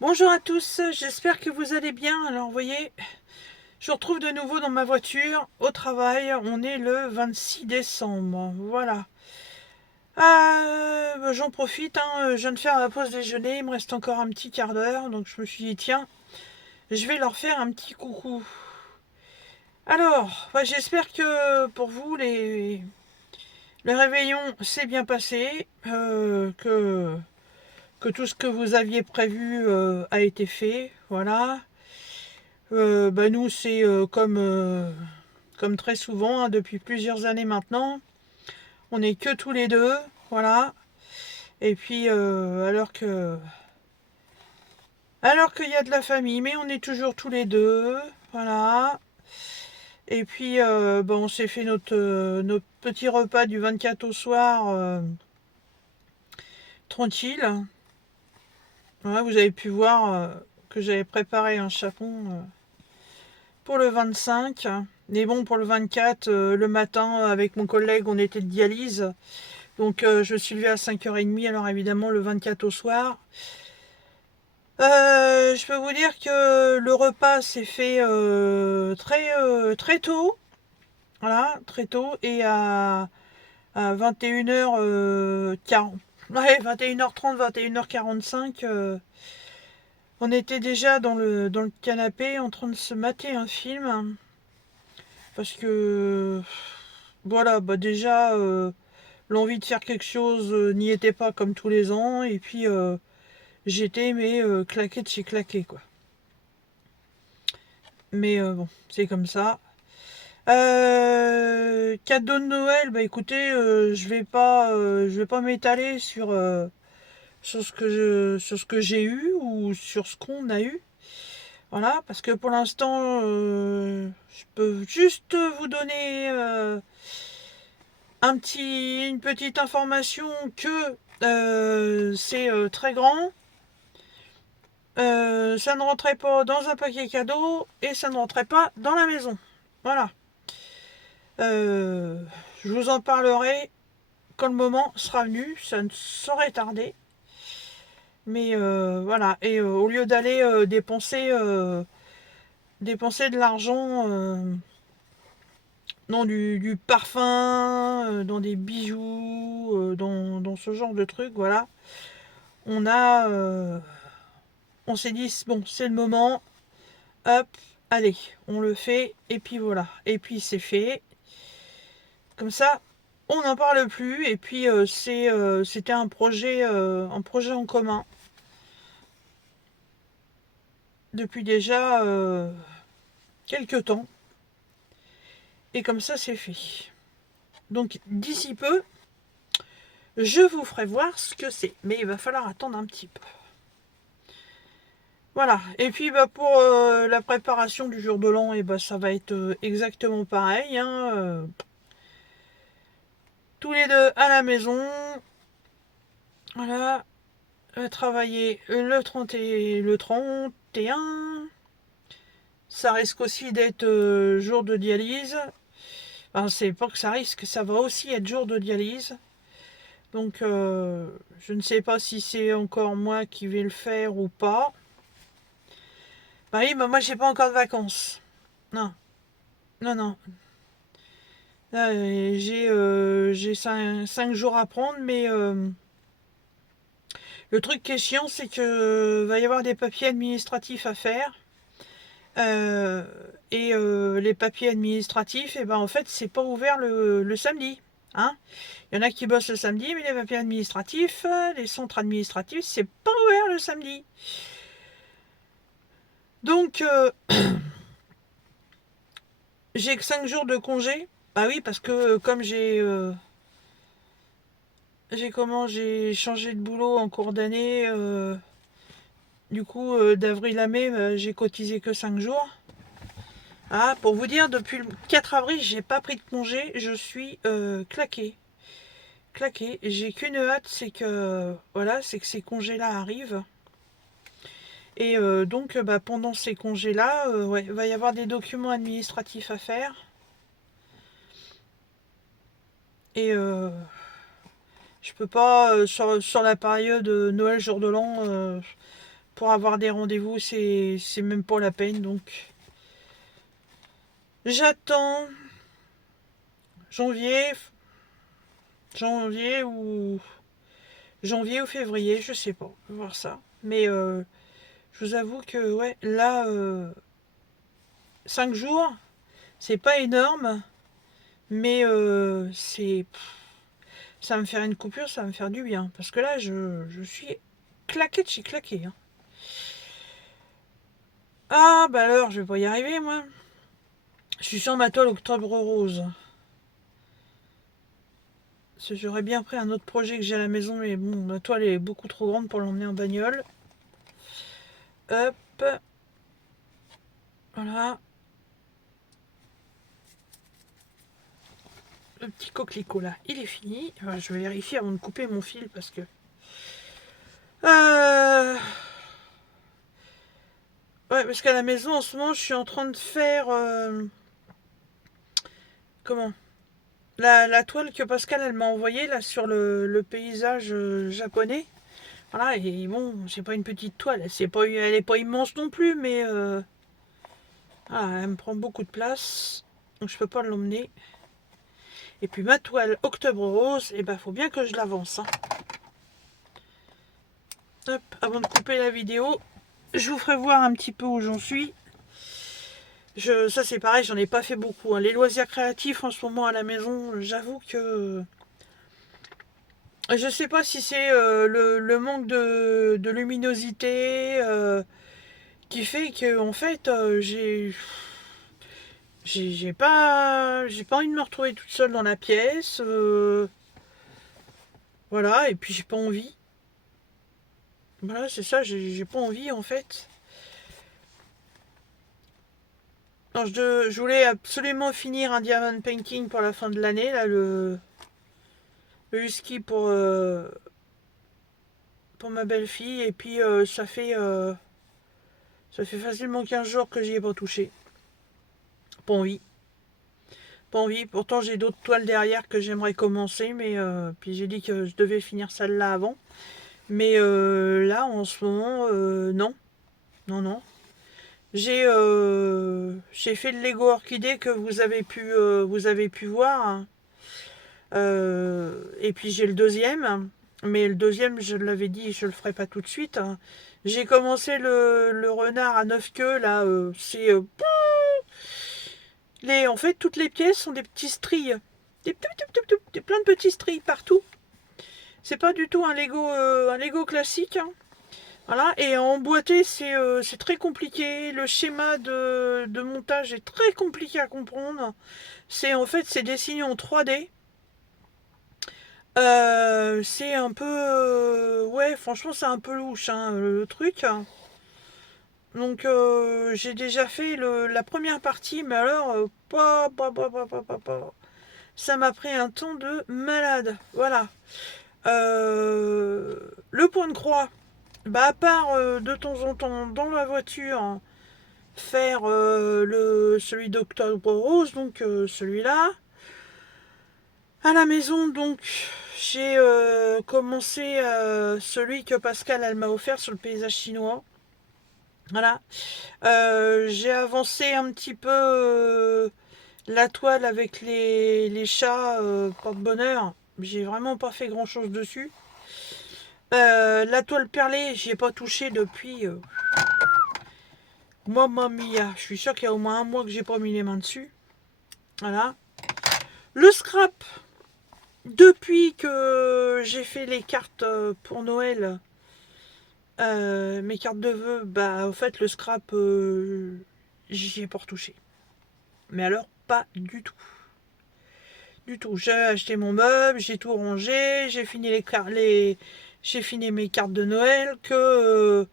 Bonjour à tous, j'espère que vous allez bien. Alors, vous voyez, je vous retrouve de nouveau dans ma voiture au travail. On est le 26 décembre. Voilà. J'en profite, je viens de faire ma pause déjeuner. Il me reste encore un petit quart d'heure. Donc, je me suis dit, tiens, je vais leur faire un petit coucou. Alors, j'espère que pour vous, le réveillon s'est bien passé. Que tout ce que vous aviez prévu a été fait. Voilà. Nous, c'est comme très souvent, depuis plusieurs années maintenant. On n'est que tous les deux, voilà. Et puis, alors qu'il y a de la famille, mais on est toujours tous les deux, voilà. Et puis, on s'est fait notre petit repas du 24 au soir, tranquille. Voilà, vous avez pu voir que j'avais préparé un chapon pour le 25. Mais bon, pour le 24, le matin, avec mon collègue, on était de dialyse. Donc je me suis levée à 5h30, alors évidemment le 24 au soir. Je peux vous dire que le repas s'est fait très tôt. Voilà, très tôt. Et à 21h40. Ouais, 21h30, 21h45. On était déjà dans le canapé en train de se mater un film. Parce que voilà, déjà l'envie de faire quelque chose n'y était pas comme tous les ans. Et puis j'étais mais claqué de chez claqué quoi. Mais bon, c'est comme ça. Cadeau de Noël, bah écoutez, je vais pas m'étaler sur ce que j'ai eu ou sur ce qu'on a eu. Voilà, parce que pour l'instant, je peux juste vous donner une petite information que c'est très grand. Ça ne rentrait pas dans un paquet cadeau et ça ne rentrait pas dans la maison. Voilà. Euh, je vous en parlerai quand le moment sera venu. Ça ne saurait tarder. Mais voilà. Et au lieu d'aller dépenser de l'argent dans du parfum, dans des bijoux, dans ce genre de trucs, voilà. On a, on s'est dit bon, c'est le moment. Hop, allez, on le fait, et puis voilà. Et puis c'est fait. Comme ça, on n'en parle plus, et puis c'était un projet en commun. Depuis déjà quelques temps. Et comme ça, c'est fait. Donc d'ici peu, je vous ferai voir ce que c'est. Mais il va falloir attendre un petit peu. Voilà. Et puis pour la préparation du jour de l'an, et ça va être exactement pareil. Tous les deux à la maison. Voilà. Travailler le 30 et le 31. Ça risque aussi d'être jour de dialyse. Enfin, c'est pas que ça risque, ça va aussi être jour de dialyse. Donc je ne sais pas si c'est encore moi qui vais le faire ou pas. Bah oui, moi j'ai pas encore de vacances. Non, non, non. J'ai 5 jours à prendre, mais le truc qui est chiant, c'est que va y avoir des papiers administratifs à faire. Euh, les papiers administratifs, et ben en fait, c'est pas ouvert le samedi. Hein. Il y en a qui bossent le samedi, mais les papiers administratifs, les centres administratifs, c'est pas ouvert le samedi. Donc, j'ai que 5 jours de congé. Bah oui, parce que comme j'ai changé de boulot en cours d'année, du coup, d'avril à mai, j'ai cotisé que 5 jours. Ah, pour vous dire, depuis le 4 avril, j'ai pas pris de congé, je suis claqué. Claqué. J'ai qu'une hâte, c'est que ces congés-là arrivent. Et donc, pendant ces congés-là, ouais, il va y avoir des documents administratifs à faire. Et je peux pas, sur la période Noël, jour de l'an, pour avoir des rendez-vous, c'est même pas la peine. Donc, j'attends janvier, janvier ou janvier ou février, je sais pas. Je vais voir ça. Mais je vous avoue que, ouais, là, 5 jours, c'est pas énorme. Mais ça va me faire une coupure, ça va me faire du bien. Parce que là, je suis claqué de chez claqué. Hein. Ah, bah alors, je vais pas y arriver, moi. Je suis sur ma toile Octobre Rose. J'aurais bien pris un autre projet que j'ai à la maison, mais bon, ma toile est beaucoup trop grande pour l'emmener en bagnole. Hop. Voilà. Le petit coquelicot là, il est fini. Enfin, je vais vérifier avant de couper mon fil parce que... Ouais, parce qu'à la maison, en ce moment, je suis en train de faire... Comment la toile que Pascal elle m'a envoyée là sur le paysage japonais. Voilà, et bon, c'est pas une petite toile, elle est pas immense non plus, mais voilà, elle me prend beaucoup de place, donc je peux pas l'emmener. Et puis ma toile Octobre Rose, et ben faut bien que je l'avance. Hein. Hop, avant de couper la vidéo, je vous ferai voir un petit peu où j'en suis. Ça c'est pareil, j'en ai pas fait beaucoup. Hein. Les loisirs créatifs en ce moment à la maison, j'avoue que je sais pas si c'est le manque de luminosité qui fait que en fait j'ai pas envie de me retrouver toute seule dans la pièce. Voilà, et puis j'ai pas envie. Voilà, c'est ça, j'ai pas envie en fait. Non, je voulais absolument finir un diamond painting pour la fin de l'année, là, le husky pour ma belle-fille, et puis ça fait facilement 15 jours que j'y ai pas touché. Pas envie. Pas envie. Pourtant, j'ai d'autres toiles derrière que j'aimerais commencer, mais puis j'ai dit que je devais finir celle-là avant. Mais là, en ce moment, non. Non, non. J'ai fait le Lego Orchidée que vous avez pu voir. Hein. Et puis j'ai le deuxième. Mais le deuxième, je l'avais dit, je le ferai pas tout de suite. Hein. J'ai commencé le renard à 9 queues, là. En fait, toutes les pièces sont des petits stries. Plein de petits stries partout. C'est pas du tout un Lego classique. Hein. Voilà, et emboîter, c'est très compliqué. Le schéma de montage est très compliqué à comprendre. En fait, c'est dessiné en 3D. C'est un peu... ouais, franchement, c'est un peu louche, hein, le truc. Donc, j'ai déjà fait la première partie, mais alors, ça m'a pris un temps de malade. Voilà. Le point de croix. Bah, à part de temps en temps dans la voiture, hein, faire celui d'Octobre Rose, donc celui-là. À la maison, donc, j'ai commencé celui que Pascal elle m'a offert sur le paysage chinois. Voilà. J'ai avancé un petit peu la toile avec les chats porte-bonheur. J'ai vraiment pas fait grand-chose dessus. La toile perlée, j'y ai pas touché depuis... Mamma mia, je suis sûre qu'il y a au moins un mois que j'ai pas mis les mains dessus. Voilà. Le scrap, depuis que j'ai fait les cartes pour Noël, mes cartes de vœux, bah en fait le scrap, j'y ai pas retouché. Mais alors pas du tout. Du tout. J'ai acheté mon meuble, j'ai tout rangé, j'ai fini j'ai fini mes cartes de Noël qu'au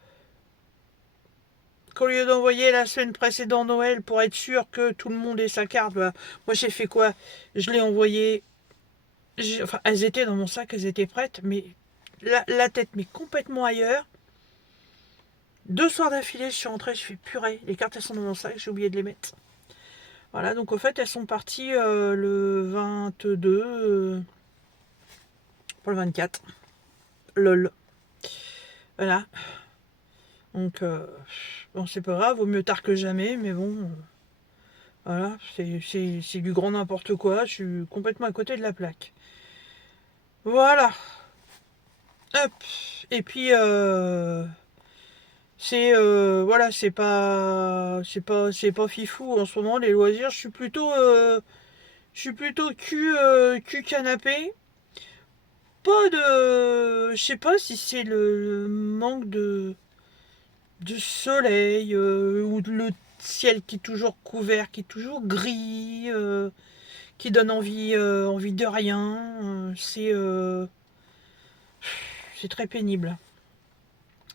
lieu d'envoyer la semaine précédente Noël pour être sûr que tout le monde ait sa carte, bah, moi j'ai fait quoi? Je l'ai envoyé. Enfin, elles étaient dans mon sac, elles étaient prêtes, mais la tête mais complètement ailleurs. 2 soirs d'affilée, je suis rentrée, je fais purée, les cartes elles sont dans mon sac, j'ai oublié de les mettre. Voilà, donc au fait elles sont parties le 22 pour le 24. Lol. Voilà. Donc, bon, c'est pas grave, vaut mieux tard que jamais, mais bon, voilà, c'est du grand n'importe quoi, je suis complètement à côté de la plaque. Voilà, hop, et puis, voilà, c'est pas fifou en ce moment, les loisirs, je suis plutôt cul canapé. Pas de. Je sais pas si c'est le manque de soleil ou le ciel qui est toujours couvert, qui est toujours gris, qui donne envie de rien. C'est très pénible.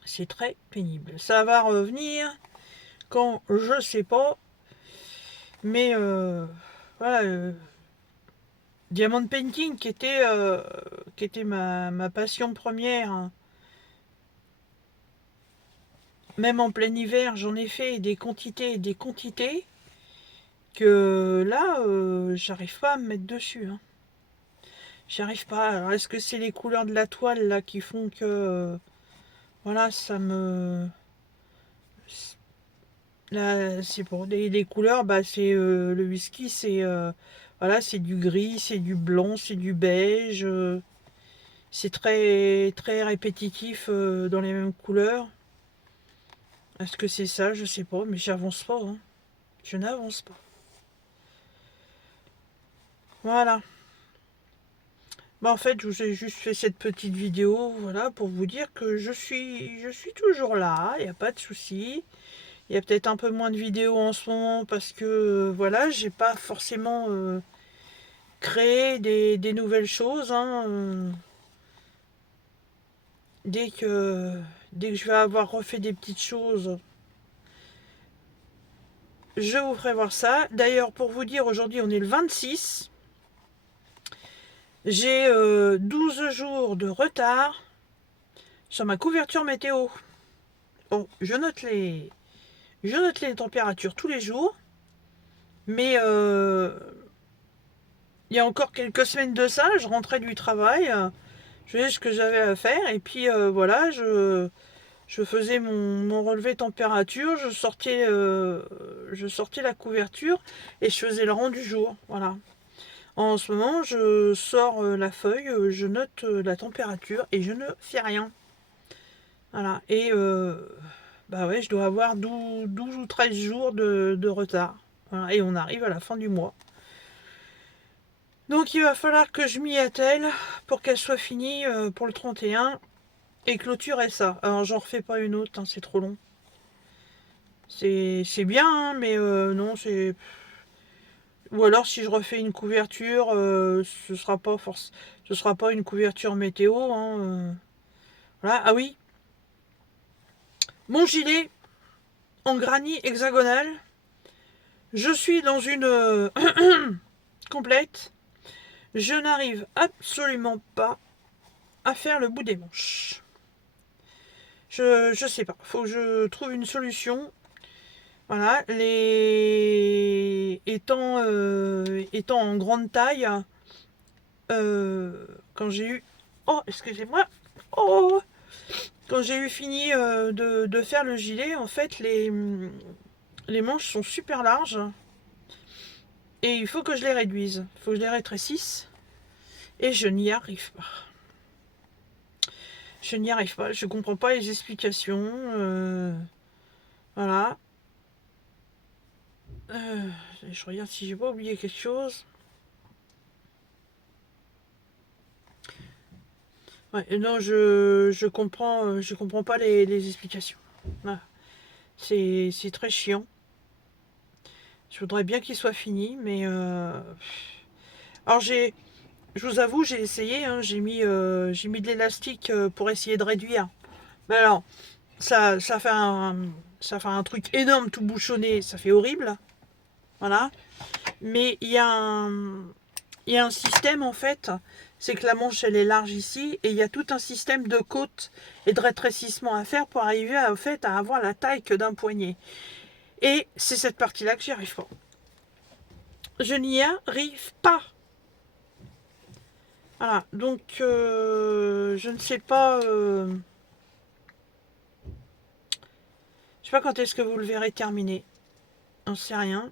C'est très pénible. Ça va revenir quand je sais pas, mais voilà. Diamond Painting qui était ma passion première, hein. Même en plein hiver, j'en ai fait des quantités et des quantités que là, j'arrive pas à me mettre dessus, hein. J'y arrive pas. Alors, est-ce que c'est les couleurs de la toile là qui font que, voilà, ça me. Là, c'est pour les couleurs, bah, c'est le whisky, voilà, c'est du gris, c'est du blanc, c'est du beige. C'est très très répétitif dans les mêmes couleurs. Est-ce que c'est ça? Je sais pas, mais j'avance pas, hein. Je n'avance pas. Voilà. Bah, en fait, je vous ai juste fait cette petite vidéo, voilà, pour vous dire que je suis toujours là, il n'y a pas de souci. Il y a peut-être un peu moins de vidéos en ce moment parce que, voilà, j'ai pas forcément créé des nouvelles choses, hein. Dès que, dès que je vais avoir refait des petites choses, je vous ferai voir ça. D'ailleurs, pour vous dire, aujourd'hui, on est le 26. J'ai 12 jours de retard sur ma couverture météo. Bon, je note les températures tous les jours, mais il y a encore quelques semaines de ça, je rentrais du travail, je faisais ce que j'avais à faire, et puis voilà, je faisais mon relevé température, je sortais la couverture et je faisais le rang du jour. Voilà. En ce moment, je sors la feuille, je note la température et je ne fais rien. Voilà. Et bah ouais, je dois avoir 12 ou 13 jours de retard. Voilà. Et on arrive à la fin du mois. Donc il va falloir que je m'y attelle pour qu'elle soit finie pour le 31 et clôturer ça. Alors j'en refais pas une autre, hein, c'est trop long. C'est bien, hein, mais non, c'est. Ou alors si je refais une couverture, ce sera pas une couverture météo, hein, voilà. Ah oui, mon gilet en granit hexagonal. Je suis dans une complète. Je n'arrive absolument pas à faire le bout des manches. Je sais pas. Faut que je trouve une solution. Voilà. Étant en grande taille, quand j'ai eu. Oh, excusez-moi. Oh, quand j'ai eu fini de faire le gilet, en fait, les manches sont super larges. Et il faut que je les réduise. Il faut que je les rétrécisse. Et je n'y arrive pas. Je n'y arrive pas. Je comprends pas les explications. Voilà. Je regarde si j'ai pas oublié quelque chose. Ouais, non, je comprends pas les explications. Voilà. C'est très chiant. Je voudrais bien qu'il soit fini, mais alors je vous avoue, j'ai essayé, hein, j'ai mis de l'élastique pour essayer de réduire. Mais alors, ça fait ça fait un truc énorme tout bouchonné, ça fait horrible, voilà. Mais il y a un système en fait, c'est que la manche elle est large ici et il y a tout un système de côte et de rétrécissement à faire pour arriver en fait à avoir la taille que d'un poignet. Et c'est cette partie-là que j'y arrive pas. Je n'y arrive pas. Voilà, donc je ne sais pas. sais pas quand est-ce que vous le verrez terminé. On sait rien.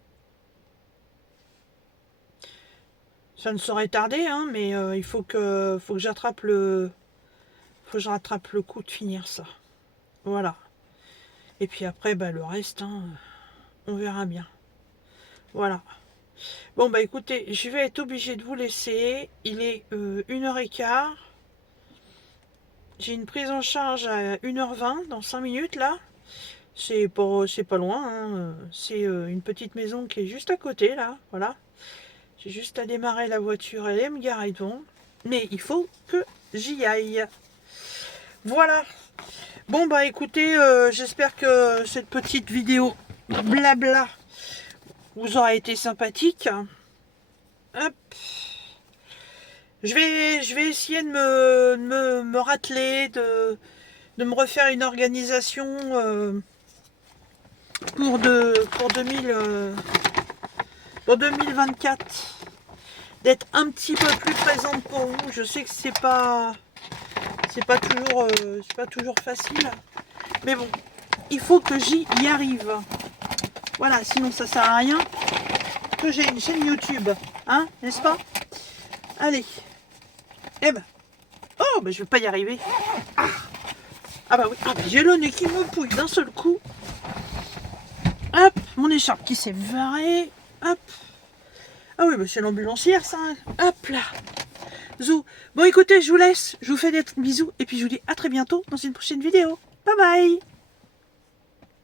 Ça ne saurait tarder, hein, mais il faut que j'attrape le... Faut que je rattrape le coup de finir ça. Voilà. Et puis après, bah, le reste, hein, on verra bien. Voilà. Bon, bah écoutez, je vais être obligée de vous laisser. Il est 1h15. J'ai une prise en charge à 1h20 dans 5 minutes là. C'est pas loin, hein. C'est une petite maison qui est juste à côté là. Voilà. J'ai juste à démarrer la voiture et aller me garer devant. Mais il faut que j'y aille. Voilà. Bon bah écoutez, j'espère que cette petite vidéo blabla vous aura été sympathique. Hop. Je vais essayer de me ratteler, de me refaire une organisation pour 2024. D'être un petit peu plus présente pour vous. Je sais que c'est pas toujours facile. Mais bon, il faut que j'y arrive. Voilà, sinon ça sert à rien que j'ai une chaîne YouTube. Hein, n'est-ce pas? Allez. Eh ben. Oh, ben je vais pas y arriver. Ah bah oui. Ah, ben j'ai le nez qui me pouille d'un seul coup. Hop, mon écharpe qui s'est varée. Hop. Ah oui, bah c'est l'ambulancière ça. Hop là. Zou. Bon écoutez, je vous laisse. Je vous fais des bisous. Et puis je vous dis à très bientôt dans une prochaine vidéo. Bye bye.